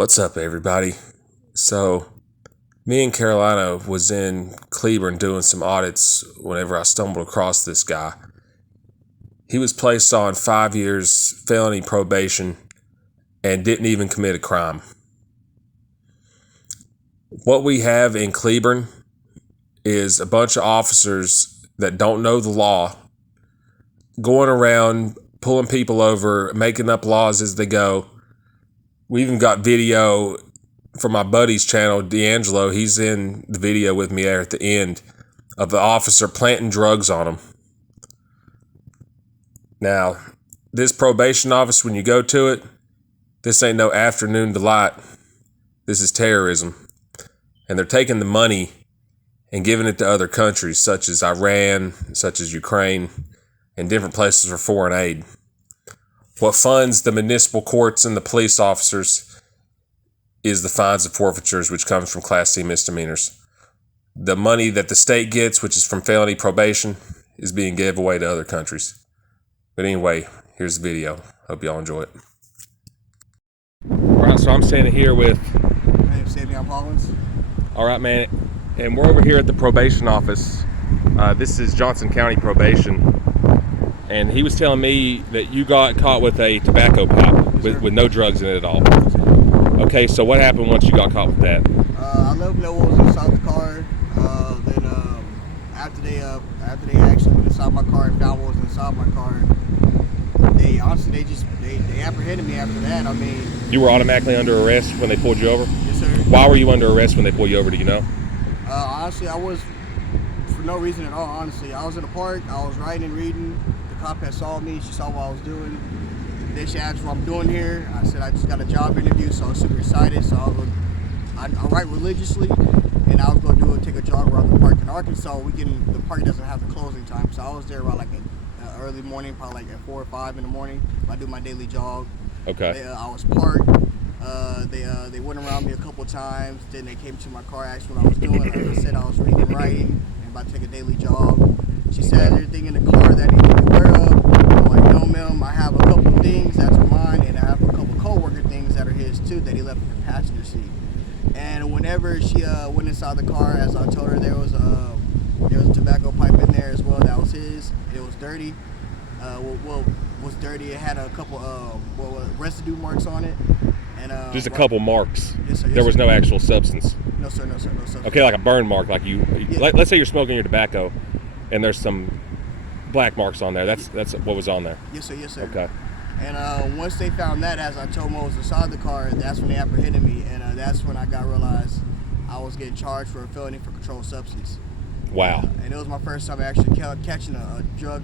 What's up, everybody? So, me and Carolina was in Cleburne doing some audits whenever I stumbled across this guy. He was placed on 5 years felony probation and didn't even commit a crime. What we have in Cleburne is a bunch of officers that don't know the law, going around, pulling people over, making up laws as they go. We even got video from my buddy's channel, D'Angelo. He's in the video with me there at the end of the officer planting drugs on him. Now, this probation office, when you go to it, this ain't no afternoon delight. This is terrorism. And they're taking the money and giving it to other countries, such as Iran, such as Ukraine, and different places for foreign aid. What funds the municipal courts and the police officers is the fines and forfeitures, which comes from Class C misdemeanors. The money that the state gets, which is from felony probation, is being given away to other countries. But anyway, here's the video. Hope y'all enjoy it. All right, so I'm standing here with... My name's Sammy Hollins. All right, man. And we're over here at the probation office. This is Johnson County Probation. And he was telling me that you got caught with a tobacco pipe with no drugs in it at all. Okay, so what happened once you got caught with that? I let them know what was inside the car. Then after they actually went inside my car and found what was inside my car, they apprehended me after that. I mean, you were automatically under arrest when they pulled you over? Yes, sir. Why were you under arrest when they pulled you over? Do you know? Honestly, I was for no reason at all. Honestly, I was in the park. I was writing and reading. The cop had saw me. She saw what I was doing. Then she asked what I'm doing here. I said I just got a job interview, so I was super excited. So I write religiously, and I was going to take a jog around the park in Arkansas. The park doesn't have the closing time, so I was there around like early morning, probably like at 4 or 5 in the morning. I do my daily jog. Okay. I was parked. They went around me a couple times. Then they came to my car, asked what I was doing. Like I said, I was reading and writing and about to take a daily jog. She said everything in the car that I need to be aware of. I'm like, no, ma'am, I have a couple things that's mine, and I have a couple co-worker things that are his too that he left in the passenger seat. And whenever she went inside the car, as I told her, there was a tobacco pipe in there as well that was his. It was dirty. Was dirty. It had a couple residue marks on it. And just a couple marks. Yes, sir. Yes, there was sir. no actual substance. No, sir. No, sir. No, sir. Okay, like a burn mark, like you. Yeah. Let's say you're smoking your tobacco, and there's some black marks on there. That's what was on there. Yes, sir. Yes, sir. Okay. And once they found that, as I told them what was inside the car, that's when they apprehended me, and that's when I realized I was getting charged for a felony for controlled substance. Wow. And it was my first time actually catching a drug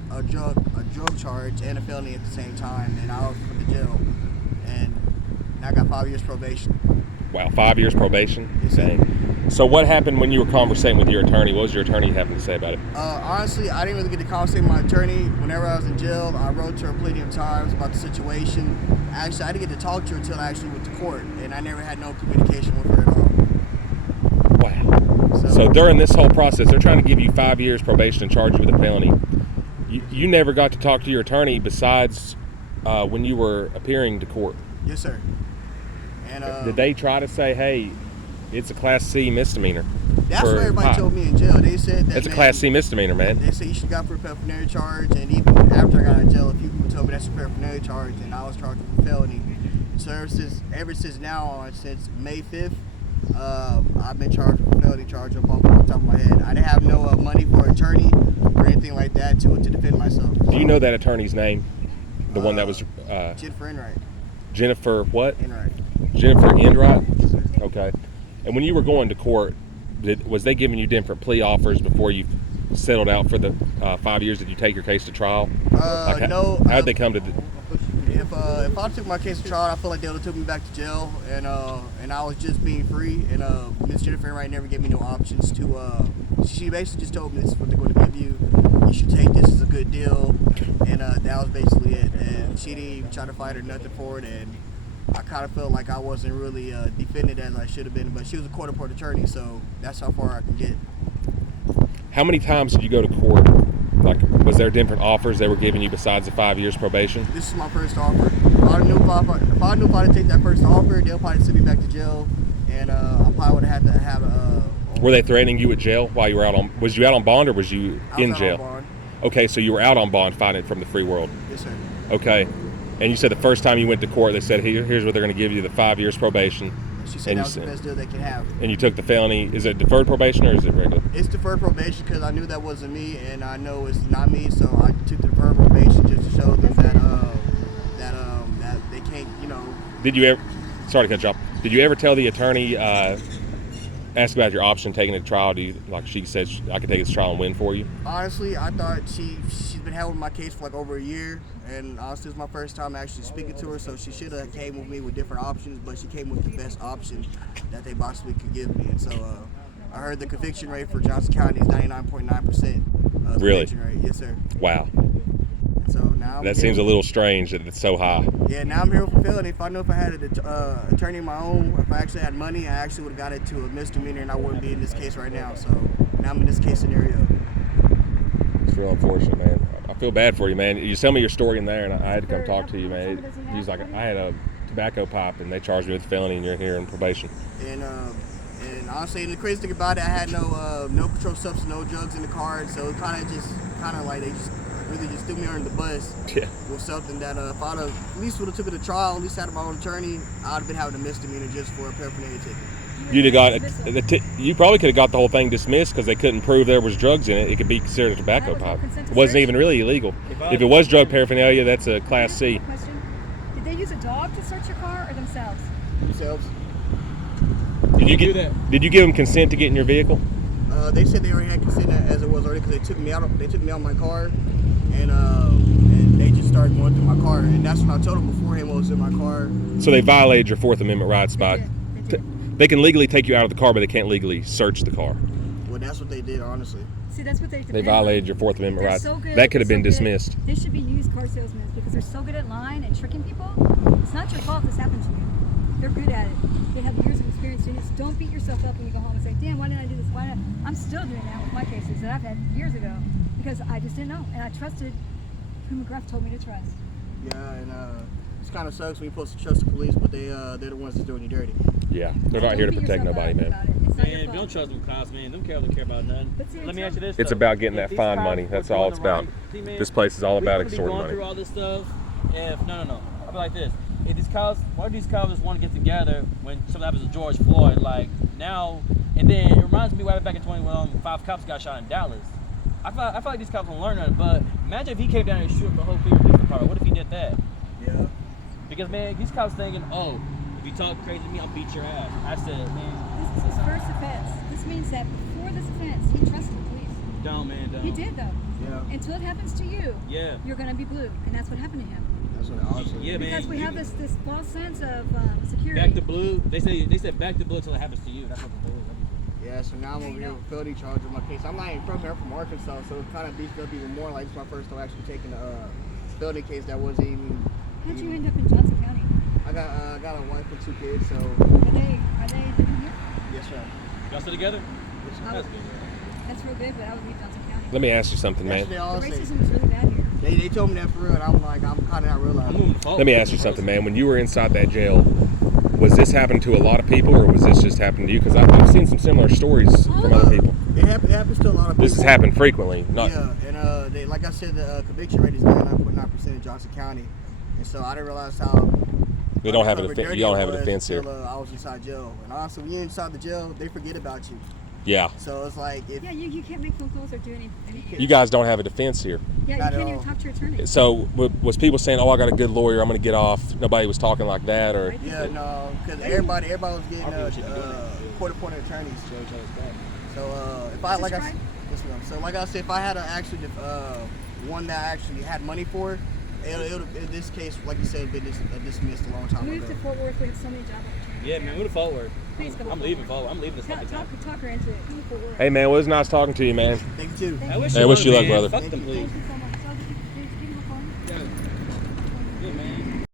charge and a felony at the same time, and I was put to jail, and I got 5 years probation. Wow, 5 years probation? Yes, sir. Dang. So what happened when you were conversating with your attorney? What was your attorney having to say about it? Honestly, I didn't really get to conversate with my attorney. Whenever I was in jail, I wrote to her plenty of times about the situation. Actually, I didn't get to talk to her until I actually went to court, and I never had no communication with her at all. Wow. So during this whole process, they're trying to give you 5 years probation and charge you with a felony. You never got to talk to your attorney besides when you were appearing to court? Yes, sir. And did they try to say, hey, it's a Class C misdemeanor? That's what everybody told me in jail. They said that it's a Class C misdemeanor, man. They said you should go for a paraphernalia charge, and even after I got out of jail, a few people told me that's a paraphernalia charge, and I was charged with a felony. So ever since now on, since May 5th, I've been charged with a felony charge off the top of my head. I didn't have no money for an attorney or anything like that to defend myself. Do you know that attorney's name? The one that was... Jennifer Enright. Jennifer what? Enright. Jennifer Enright? Okay. And when you were going to court, was they giving you different plea offers before you settled out for the 5 years? Did you take your case to trial? No. How did they come to the... If I took my case to trial, I feel like they would have took me back to jail, and I was just being free. And Miss Jennifer Enright never gave me no options to. She basically just told me this is what they're going to give you. You should take this as a good deal, and that was basically it. And she didn't even try to fight or nothing for it. And I kind of felt like I wasn't really defended as I should have been. But she was a court-appointed attorney, so that's how far I can get. How many times did you go to court Like, was there different offers they were giving you besides the 5 years probation? This is my first offer. If I knew if I didn't take that first offer, they'll probably send me back to jail, and I probably would have had to have a. Were they threatening you with jail while you were out on? Was you out on bond or was you in jail? On bond. Okay, so you were out on bond fighting from the free world. Yes, sir. Okay, and you said the first time you went to court, they said, here's what they're going to give you, the 5 years probation. She said that was the best deal they could have. And you took the felony. Is it deferred probation or is it regular? It's deferred probation because I knew that wasn't me, and I know it's not me, so I took the deferred probation just to show them that they can't, you know. Did you ever? Sorry to cut you off. Did you ever tell the attorney? Ask about your option taking it to trial. Like she said, I could take it to trial and win for you? Honestly, I thought she's been handling my case for like over a year, and honestly, it's my first time actually speaking to her, so she should have came with me with different options, but she came with the best option that they possibly could give me. And so I heard the conviction rate for Johnson County is 99.9%. Really? Conviction rate. Yes, sir. Wow. So now that seems a little strange that it's so high. Yeah, now I'm here for felony. If I had an attorney of my own, if I actually had money, I actually would have got it to a misdemeanor, and I wouldn't be in this case right now. So now I'm in this case scenario. It's real unfortunate, man. I feel bad for you, man. You tell me your story in there, and I had to come talk to you, man. He's like, I had a tobacco pipe, and they charged me with a felony, and you're here in probation. And honestly, the crazy thing about it, I had no controlled substance, no drugs in the car, so it kind of like they just really just threw me under the bus with something that if I'd have at least would have took it to trial, at least had my own attorney, I'd have been having a misdemeanor just for a paraphernalia ticket. You probably could have got the whole thing dismissed because they couldn't prove there was drugs in it. It could be considered a tobacco pipe. It wasn't even really illegal. If it was drug paraphernalia, that's a Class C. Did they use a dog to search your car or themselves? Themselves. Did you give them consent to get in your vehicle? They said they already had consent as it was already because they took me out of my car, and they just started going through my car, and that's when I told them beforehand what was in my car. So they violated your Fourth Amendment rights by. They can legally take you out of the car, but they can't legally search the car. Well, that's what they did, honestly. See, that's what they did. They violated your Fourth Amendment rights. So that could have been dismissed. They should be used car salesmen because they're so good at lying and tricking people. It's not your fault this happened to you. They're good at it. They have years of experience doing this. Don't beat yourself up when you go home and say, damn, why didn't I do this? I'm still doing that with my cases that I've had years ago because I just didn't know. And I trusted who McGruff told me to trust. Yeah, and it kind of sucks when you're supposed to trust the police, but they're the ones that's doing you dirty. Yeah, they're not here to protect nobody, man. Man, don't trust them cops, man. Them don't care about nothing. Let me ask you this. It's about getting that fine money. That's all it's about. This place is all about extorting money. Going through all this stuff. No. I'll be like this. If these cops, why do these cops want to get together when something happens to George Floyd? Like now, and then it reminds me right back in 2021, 5 cops got shot in Dallas. I feel like these cops don't learn nothing. But imagine if he came down and shoot the whole Cleburne Police Department. What if he did that? Yeah. Because man, these cops thinking, oh, if you talk crazy to me, I'll beat your ass. I said, man. This is his first offense. This means that before this offense, he trusted the police. Don't. He did though. Yeah. Until it happens to you, you're gonna be blue, and that's what happened to him. That's what honestly. Yeah, man. Because we have this false sense of security. Back to blue. They said back to blue until it happens to you. That's what the blue is. Yeah, so now I'm over here with felony charge in my case. I'm not even from here, I'm from Arkansas, so it kind of beats up even more. Like, it's my first time actually taking a felony case that wasn't even. How'd you end up in Johnson County? I got a wife and 2 kids, so. Are they living here? Yes, sir. Y'all still together? Yes, sir. That's real good, but I would leave Johnson County. Let me ask you something, man. The racism is really bad here. They told me that for real, and I'm kind of not realizing. Let me ask you something, man. When you were inside that jail, was this happening to a lot of people, or was this just happening to you? Because I've seen some similar stories from other people. It happens to a lot of people. This has happened frequently. Yeah, and like I said, the conviction rate is 99.9% in Johnson County, and so I didn't realize how. You don't have a defense here. I was inside jail, and honestly, when you're inside the jail, they forget about you. Yeah. So it's like you can't make phone calls or do anything. You guys don't have a defense here. Yeah, you can't even talk to your attorney. So was people saying, "Oh, I got a good lawyer, I'm going to get off"? Nobody was talking like that, or? Yeah, no, because everybody was getting court-appointed attorneys. So if I said, if I had actually one that actually had money for it, in this case, like you said, been dismissed a long time ago. Move to Fort Worth. We have so many job opportunities. Yeah, man, move to Fort Worth. Please come. I'm leaving Fort Worth. I'm leaving this fucking town. Talk her into it. Come to Fort Worth. Hey, man, well, it was nice talking to you, man. Thank you too. I wish you luck, brother. Fuck them, please. Thank you so much. So, did you give him a phone? Yeah, man.